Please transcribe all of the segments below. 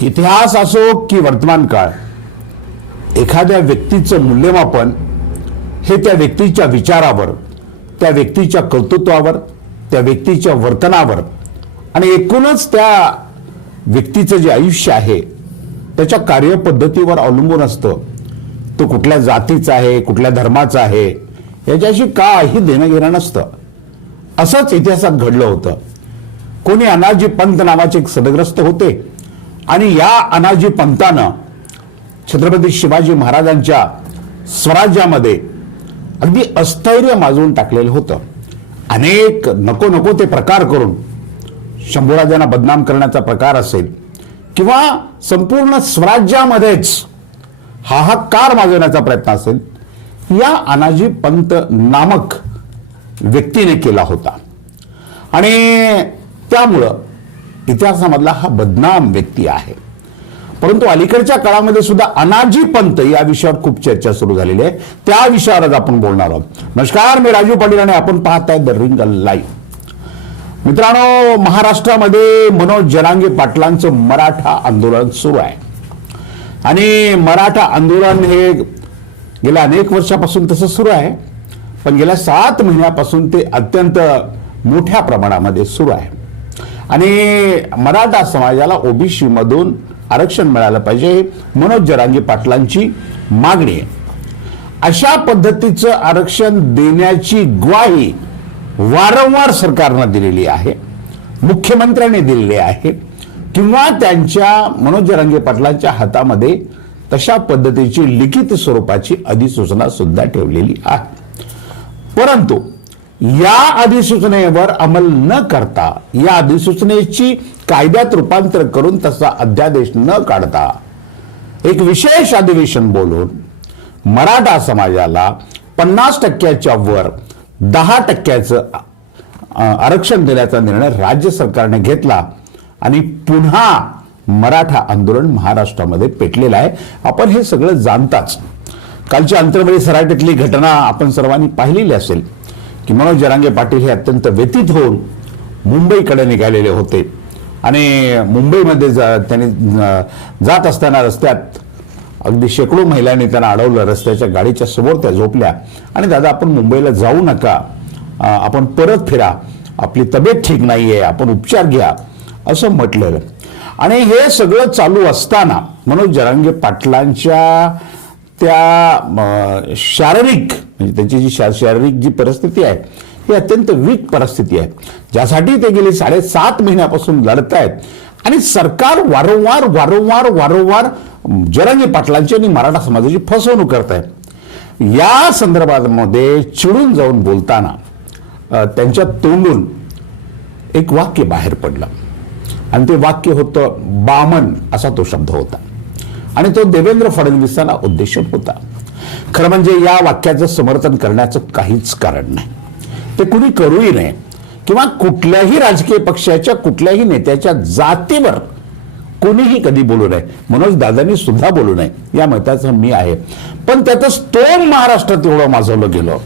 इतिहास असो की वर्तमान काळ एखाद्या व्यक्तीचं मूल्यमापन हे त्या व्यक्तीच्या विचारावर त्या व्यक्तीच्या कर्तृत्वावर त्या व्यक्तीच्या वर्तनावर आणि एकूणच त्या व्यक्तीचं जे आयुष्य आहे त्याच्या कार्यपद्धतीवर अवलंबून असतं. तो कुठल्या जातीचा आहे कुठल्या धर्माचा आहे याच्याशी काही देणं घेणं नसतं. असंच इतिहासात घडलं होतं. कोणी अनाजी पंत नावाचे एक सदग्रस्त होते. आणि या अनाजी पंतानं छत्रपती शिवाजी महाराजांच्या स्वराज्यामध्ये अगदी अस्थैर्य माजवून टाकलेलं होतं. अनेक नको नको ते प्रकार करून शंभूराजांना बदनाम करण्याचा प्रकार असेल किंवा संपूर्ण स्वराज्यामध्येच हाहाकार माजवण्याचा प्रयत्न असेल या अनाजी पंत नामक व्यक्तीने केला होता. आणि त्यामुळं इतिहासामधला हा बदनाम व्यक्ती आहे. परंतु अलीकडच्या काळामध्ये सुद्धा अनाजी पंत या विषयावर खूप चर्चा सुरू झालेली आहे. त्या विषयावर आज आपण बोलणार आहोत. नमस्कार मी राजू पाटील आणि आपण आहे द रिंग लाईव्ह मित्रांनो महाराष्ट्रामध्ये मनोज जरांगे पाटलांचं मराठा आंदोलन सुरू आहे. आणि मराठा आंदोलन हे गेल्या अनेक वर्षापासून तसं सुरू आहे. पण गेल्या सात महिन्यापासून ते अत्यंत मोठ्या प्रमाणामध्ये सुरू आहे. आणि मराठा समाजाला ओबीसीमधून आरक्षण मिळालं पाहिजे मनोज जरांगी पाटलांची मागणी आहे. अशा पद्धतीचं आरक्षण देण्याची ग्वाही वारंवार सरकारनं दिलेली आहे मुख्यमंत्र्यांनी दिलेली आहे किंवा त्यांच्या मनोज जरांगे पाटलांच्या हातामध्ये तशा पद्धतीची लिखित स्वरूपाची अधिसूचना सुद्धा ठेवलेली आहे. परंतु या अधिसूचनेवर अंमल न करता या अधिसूचनेची कायद्यात रूपांतर करून तसा अध्यादेश न काढता एक विशेष अधिवेशन बोलून मराठा समाजाला पन्नास टक्क्याच्या वर दहा टक्क्याचं आरक्षण देण्याचा निर्णय राज्य सरकारने घेतला आणि पुन्हा मराठा आंदोलन महाराष्ट्रामध्ये पेटलेलं आहे. आपण हे सगळं जाणताच. कालच्या अंतर्मळी सराटीतली घटना आपण सर्वांनी पाहिलेली असेल. की मनोज जरांगे पाटील हे अत्यंत व्यतीत होऊन मुंबईकडे निघालेले होते. आणि मुंबईमध्ये जा त्यांनी जात असताना रस्त्यात अगदी शेकडो महिलांनी त्यांना अडवलं रस्त्याच्या गाडीच्या समोर त्या झोपल्या. आणि दादा आपण मुंबईला जाऊ नका. आपण परत फिरा. आपली तब्येत ठीक नाही आहे आपण उपचार घ्या असं म्हटलेलं. आणि हे सगळं चालू असताना मनोज जरांगे पाटलांच्या त्या शारीरिक म्हणजे त्यांची जी शा- शारीरिक जी परिस्थिती आहे ही अत्यंत वीक परिस्थिती आहे. ज्यासाठी ते गेले साडेसात महिन्यापासून लढत आहेत. आणि सरकार वारंवार वारंवार वारंवार जरांगे पाटलांची आणि मराठा समाजाची फसवणूक करत आहे. या संदर्भामध्ये चिडून जाऊन बोलताना त्यांच्या तोंडून एक वाक्य बाहेर पडलं. आणि ते वाक्य होतं बामन असा तो शब्द होता. आणि तो देवेंद्र फडणवीसांना उद्देशून होता. खरं म्हणजे या वाक्याचं समर्थन करण्याचं काहीच कारण नाही. ते कुणी करूही नये किंवा कुठल्याही राजकीय पक्षाच्या कुठल्याही नेत्याच्या जातीवर कोणीही कधी बोलू नये. मनोज दादांनी सुद्धा बोलू नये. या मताचं मी आहे. पण त्याचं स्टोन महाराष्ट्रात एवढं माजवलं गेलं.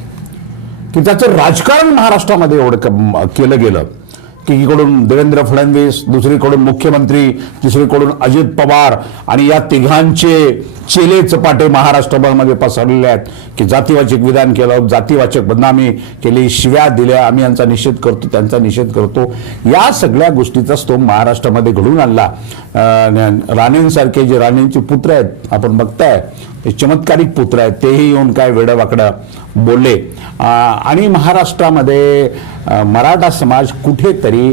की त्याचं राजकारण महाराष्ट्रामध्ये एवढं केलं गेलं. की देवेंद्र फडणवीस दुसरीकडून मुख्यमंत्री तिसरीकडून अजित पवार आणि या तिघांचे चेले चपाटे महाराष्ट्रभरमध्ये पसरलेले आहेत की जातीवाचक विधान केलं जातीवाचक बदनामी केली शिव्या दिल्या आम्ही यांचा निषेध करतो त्यांचा निषेध करतो. या सगळ्या गोष्टीचा स्तोम महाराष्ट्रामध्ये घडून आणला. राणेंसारखे जे राणेंचे पुत्र आहेत आपण बघताय चमत्कारिक पुत्र आहेत. तेही येऊन काय वेडं वाकडं बोलले. आणि महाराष्ट्रामध्ये मराठा समाज कुठेतरी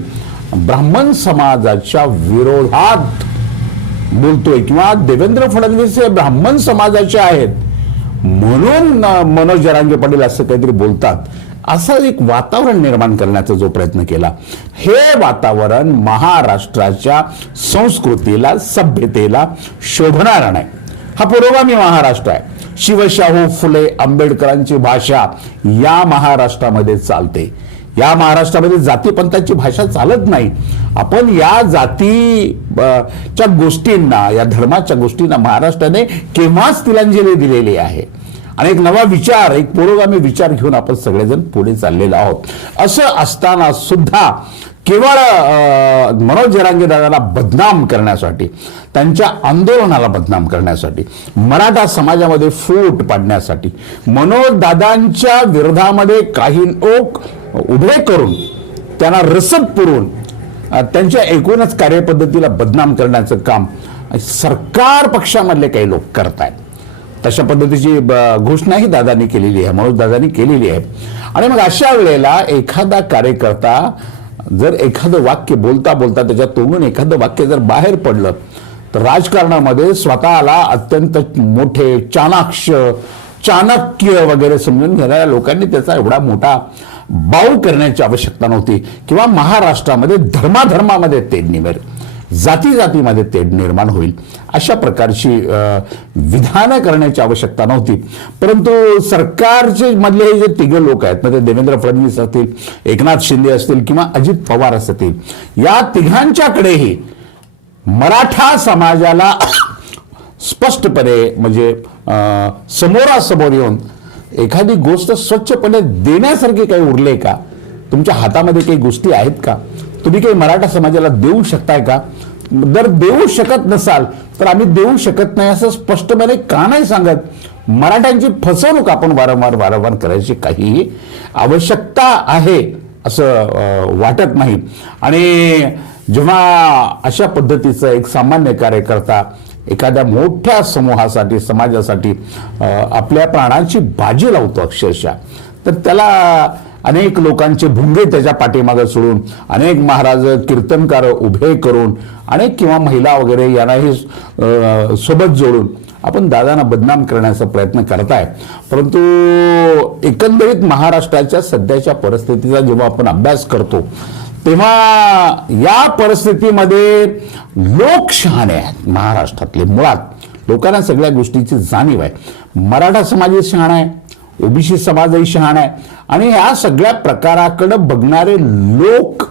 ब्राह्मण समाजाच्या विरोधात बोलतोय किंवा देवेंद्र फडणवीस हे ब्राह्मण समाजाचे आहेत. म्हणून मनोज जरांगे पाटील असं काहीतरी बोलतात. असं एक वातावरण निर्माण करण्याचा जो प्रयत्न केला. हे वातावरण महाराष्ट्राच्या संस्कृतीला सभ्यतेला शोभणार नाही. हा पुरोगामी महाराष्ट्र आहे. शिवशाहू फुले आंबेडकरांची भाषा या महाराष्ट्रामध्ये चालते. या महाराष्ट्रामध्ये जातीपंथाची भाषा चालत नाही. आपण या जाती च्या गोष्टींना या धर्माच्या गोष्टींना महाराष्ट्राने केव्हाच तिलांजली दिलेली आहे? आणि एक नवा विचार एक पुरोगामी विचार घेऊन आपण सगळेजण पुढे चाललेलो आहोत. असं असताना सुद्धा केवळ मनोज जरांगीदादाला बदनाम करण्यासाठी त्यांच्या आंदोलनाला बदनाम करण्यासाठी मराठा समाजामध्ये फूट पाडण्यासाठी मनोज दादांच्या विरोधामध्ये काही लोक उभे करून त्यांना रसद पुरवून त्यांच्या एकूणच कार्यपद्धतीला बदनाम करण्याचं काम सरकार पक्षामधले काही लोक करत आहेत तशा पद्धतीची ब- घोषणाही दादांनी केलेली आहे मनोज दादांनी केलेली आहे. आणि मग अशा वेळेला एखादा कार्यकर्ता जर एखादं वाक्य बोलता बोलता त्याच्या तोंडून एखादं वाक्य जर बाहेर पडलं तर राजकारणामध्ये स्वतःला अत्यंत मोठे चाणाक्ष चाणक्य वगैरे समजून घेणाऱ्या लोकांनी त्याचा एवढा मोठा बाऊ करण्याची आवश्यकता नव्हती. किंवा महाराष्ट्रामध्ये धर्माधर्मामध्ये ते निमेल जाती जातीमध्ये तेढ निर्माण होईल. अशा प्रकारची विधानं करण्याची आवश्यकता नव्हती. परंतु सरकारचे मधले हे जे तिघे लोक आहेत म्हणजे देवेंद्र फडणवीस असतील एकनाथ शिंदे असतील किंवा अजित पवार असतील या तिघांच्याकडेही मराठा समाजाला स्पष्टपणे म्हणजे समोरासमोर येऊन एखादी गोष्ट स्वच्छपणे देण्यासारखे काही उरले का? तुमच्या हातामध्ये काही गोष्टी आहेत का? तुम्ही काही मराठा समाजाला देऊ शकताय का? जर देऊ शकत नसाल तर आम्ही देऊ शकत नाही असं स्पष्टपणे का नाही सांगत? मराठ्यांची फसवणूक आपण वारंवार वारंवार करायची काहीही आवश्यकता आहे असं वाटत नाही. आणि जेव्हा अशा पद्धतीचं एक सामान्य कार्यकर्ता एखाद्या मोठ्या समूहासाठी समाजासाठी आपल्या प्राणांची बाजी लावतो अक्षरशः तर त्याला अनेक लोकांचे भुंगे त्याच्या पाठीमागे सोडून अनेक महाराज कीर्तनकार उभे करून अनेक किंवा महिला वगैरे यांनाही सोबत जोडून आपण दादांना बदनाम करण्याचा प्रयत्न करताय. परंतु एकंदरीत महाराष्ट्राच्या सध्याच्या परिस्थितीचा जेव्हा आपण अभ्यास करतो तेव्हा या परिस्थितीमध्ये लोक शहाणे आहेत महाराष्ट्रातले मुळात. लोकांना सगळ्या गोष्टीची जाणीव आहे. मराठा समाज शहाणा आहे. ओबीसी समाजही शहाणा आहे. आणि ह्या सगळ्या प्रकाराकडं बघणारे लोक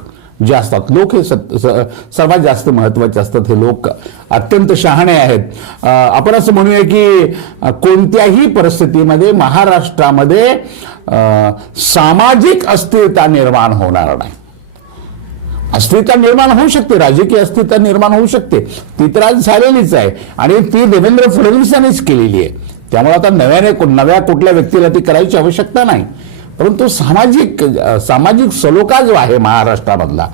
जे असतात लोक हे सर्वात जास्त महत्त्वाचे असतात हे लोक अत्यंत शहाणे आहेत. आपण असं म्हणूया की कोणत्याही परिस्थितीमध्ये महाराष्ट्रामध्ये सामाजिक अस्थिरता निर्माण होणार नाही. अस्थिरता निर्माण होऊ शकते राजकीय अस्थिरता निर्माण होऊ शकते. ती तर आज झालेलीच आहे. आणि ती देवेंद्र फडणवीसांनीच केलेली आहे. त्यामुळे आता नव्याने नव्या कुठल्या व्यक्तीला ती करायची आवश्यकता नाही. परंतु सामाजिक सामाजिक सलोखा जो आहे महाराष्ट्रामधला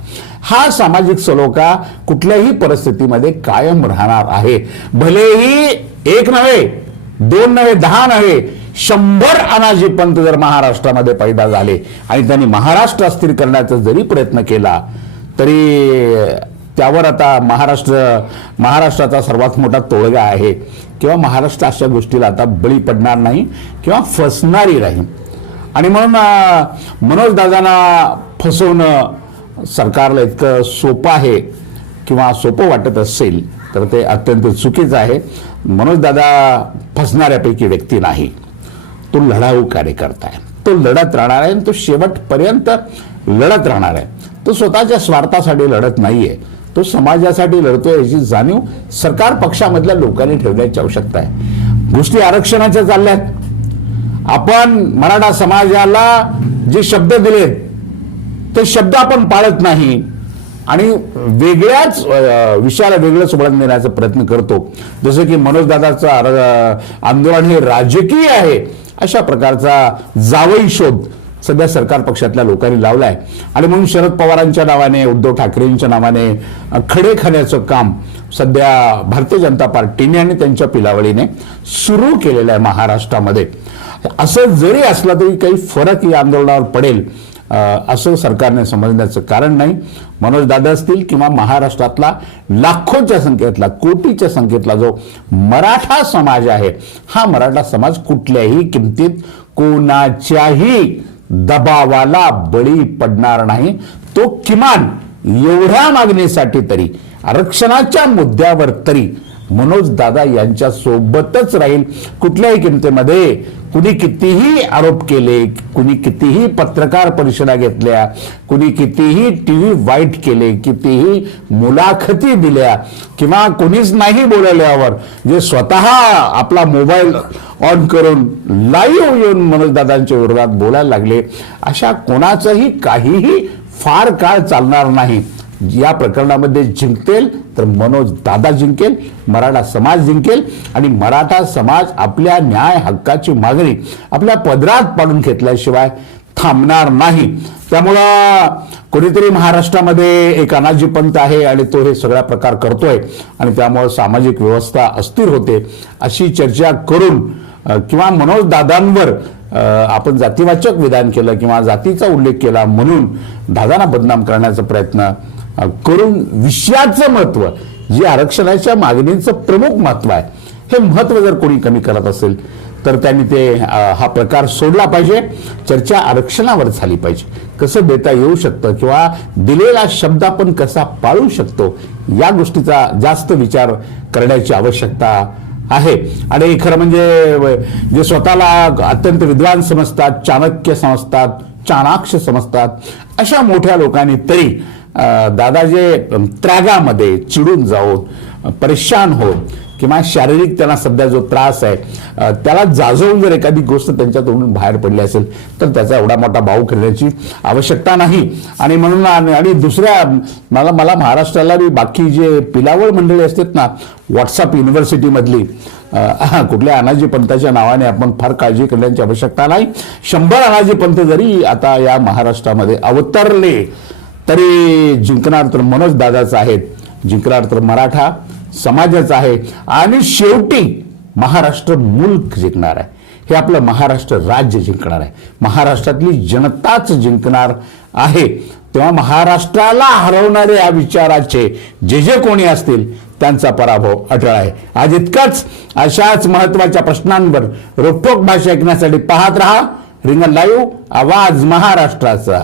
हा सामाजिक सलोखा कुठल्याही परिस्थितीमध्ये कायम राहणार आहे. भलेही एक नव्हे दोन नव्हे दहा नव्हे शंभर अनाजी पंत जर महाराष्ट्रामध्ये पैदा झाले आणि त्यांनी महाराष्ट्र अस्थिर करण्याचा जरी प्रयत्न केला तरी त्यावर आता महाराष्ट्र महाराष्ट्राचा सर्वात मोठा तोडगा आहे. किंवा महाराष्ट्र अशा गोष्टीला आता बळी पडणार नाही किंवा फसणारी नाही आणि म्हणून अं, मनोज दादांना फसवणं सरकारला इतकं सोपं आहे किंवा सोपं वाटत असेल तर ते अत्यंत चुकीचं आहे. मनोज दादा फसणाऱ्यापैकी व्यक्ती नाही. तो लढाऊ कार्यकर्ता आहे. तो लढत राहणार आहे आणि तो शेवटपर्यंत लढत राहणार आहे. तो स्वतःच्या स्वार्थासाठी लढत नाही आहे तो समाजासाठी लढतोय याची जाणीव सरकार पक्षामधल्या लोकांनी ठेवण्याची आवश्यकता आहे. गोष्टी आरक्षणाच्या चालल्यात. आपण मराठा समाजाला जे शब्द दिलेत ते शब्द आपण पाळत नाही आणि वेगळ्याच विषयाला वेगळंच वळण देण्याचा प्रयत्न करतो. जसं की मनोजदादाचं आंदोलन हे राजकीय आहे अशा प्रकारचा जावई शोध सध्या सरकार पक्षातल्या लोकांनी लावलाय. आणि म्हणून शरद पवारांच्या नावाने उद्धव ठाकरेंच्या नावाने खडे खाण्याचं काम सध्या भारतीय जनता पार्टीने आणि त्यांच्या पिलावळीने सुरू केलेलं आहे महाराष्ट्रामध्ये. असं जरी असलं तरी काही फरक या आंदोलनावर पडेल असं सरकारने समजण्याचं कारण नाही. मनोज दादा असतील किंवा महाराष्ट्रातला लाखोच्या संख्येतला कोटीच्या संख्येतला जो मराठा समाज आहे हा मराठा समाज कुठल्याही किमतीत कोणाच्याही दबावाला बळी पडणार नाही. तो किमान एवढ्या मागणीसाठी तरी आरक्षणाच्या मुद्द्यावर तरी मनोज दादा यांच्या सोबतच राहील. कुठल्याही किमतीमध्ये कुणी कितीही आरोप केले कुणी कितीही पत्रकार परिषदा घेतल्या कुणी कितीही टी व्ही वाईट केले कितीही मुलाखती दिल्या किंवा कुणीच नाही बोलवल्यावर जे स्वतः आपला मोबाईल ऑन करून लाईव्ह येऊन मनोजदादांच्या विरोधात बोलायला लागले अशा कोणाचंही काहीही फार काळ चालणार नाही. या प्रकरणामध्ये जिंकतील तर मनोज दादा जिंकेल मराठा समाज जिंकेल आणि मराठा समाज आपल्या न्याय हक्काची मागणी आपल्या पदरात पाडून घेतल्याशिवाय थांबणार नाही. त्यामुळं कोणीतरी महाराष्ट्रामध्ये एक अनाजी पंत आहे आणि तो हे सगळा प्रकार करतोय आणि त्यामुळं सामाजिक व्यवस्था अस्थिर होते अशी चर्चा करून किंवा मनोज दादांवर आपण जातीवाचक विधान केलं किंवा जातीचा उल्लेख केला म्हणून दादांना बदनाम करण्याचा प्रयत्न करून विषयाचं महत्त्व जे आरक्षणाच्या मागणीचं प्रमुख महत्त्व आहे हे महत्त्व जर कोणी कमी करत असेल तर त्यांनी ते हा प्रकार सोडला पाहिजे चर्चा आरक्षणावर झाली पाहिजे. कसं देता येऊ शकतं किंवा दिलेला शब्द आपण कसा पाळू शकतो या गोष्टीचा जास्त विचार करण्याची आवश्यकता आहे. आणि खरं म्हणजे जे स्वतःला अत्यंत विद्वान समजतात चाणक्य समजतात चाणाक्ष समजतात अशा मोठ्या लोकांनी तरी दादा जे त्रागामध्ये चिडून जाऊन परेशान होत किंवा शारीरिक त्यांना सध्या जो त्रास आहे त्याला जाजवून जर एखादी गोष्ट त्यांच्या तोंडून बाहेर पडली असेल तर त्याचा एवढा मोठा भाऊ करण्याची आवश्यकता नाही. आणि म्हणून आणि आणि दुसऱ्या मला मला महाराष्ट्राला बी बाकी जे पिलावळ मंडळी असतात ना व्हॉट्सअप युनिव्हर्सिटीमधली कुठल्या अनाजी पंथाच्या नावाने आपण फार काळजी करण्याची आवश्यकता नाही. शंभर अनाजी पंत जरी आता या महाराष्ट्रामध्ये अवतरले तरी जिंकणार तर मनोज दादाच आहेत जिंकणार तर मराठा समाजाच आहे आणि शेवटी महाराष्ट्र मुल्क जिंकणार आहे. हे आपलं महाराष्ट्र राज्य जिंकणार आहे. महाराष्ट्रातली जनताच जिंकणार आहे. तेव्हा महाराष्ट्राला हरवणारे या विचाराचे जे जे कोणी असतील त्यांचा पराभव अटळ आहे. आज इतकंच अशाच महत्त्वाच्या प्रश्नांवर रोखोक भाषा ऐकण्यासाठी पाहत रहा. रिंगण लाईव्ह आवाज महाराष्ट्राचा.